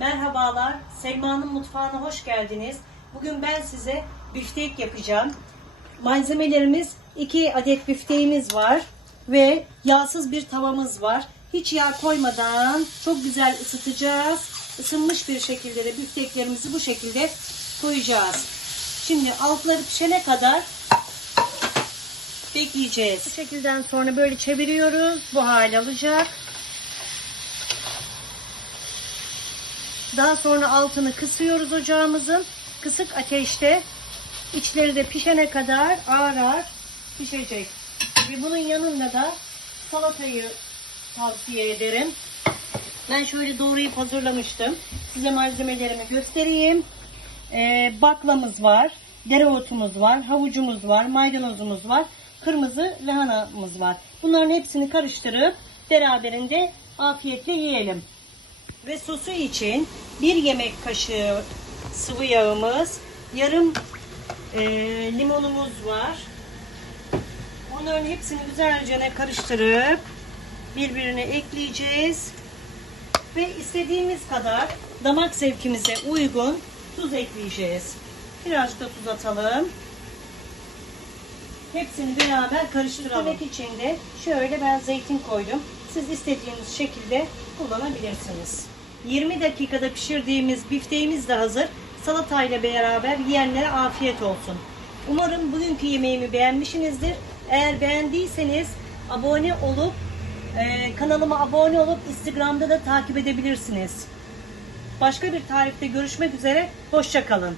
Merhabalar, Selma'nın mutfağına hoş geldiniz. Bugün ben size biftek yapacağım. Malzemelerimiz 2 adet bifteğimiz var ve yağsız bir tavamız var. Hiç yağ koymadan çok güzel ısıtacağız. Isınmış bir şekilde de bifteklerimizi bu şekilde koyacağız. Şimdi altları pişene kadar bekleyeceğiz. Bu şekilden sonra böyle çeviriyoruz. Bu hale alacak. Daha sonra altını kısıyoruz ocağımızın. Kısık ateşte içleri de pişene kadar ağır ağır pişecek. Ve bunun yanında da salatayı tavsiye ederim. Ben şöyle doğrayıp hazırlamıştım. Size malzemelerimi göstereyim. Ee, baklamız var, dereotumuz var, havucumuz var, maydanozumuz var, kırmızı lahanamız var. Bunların hepsini karıştırıp beraberinde afiyetle yiyelim. Ve sosu için bir yemek kaşığı sıvı yağımız, yarım e, limonumuz var. Bunların hepsini güzelce karıştırıp birbirine ekleyeceğiz. Ve istediğimiz kadar damak zevkimize uygun tuz ekleyeceğiz. Birazcık da tuz atalım. Hepsini beraber karıştıralım. Yemek için de şöyle ben zeytin koydum. Siz istediğiniz şekilde kullanabilirsiniz. 20 dakikada pişirdiğimiz bifteğimiz de hazır. Salatayla beraber yiyenlere afiyet olsun. Umarım bugünkü yemeğimi beğenmişsinizdir. Eğer beğendiyseniz abone olup e, kanalıma abone olup Instagram'da da takip edebilirsiniz. Başka bir tarifte görüşmek üzere. Hoşçakalın.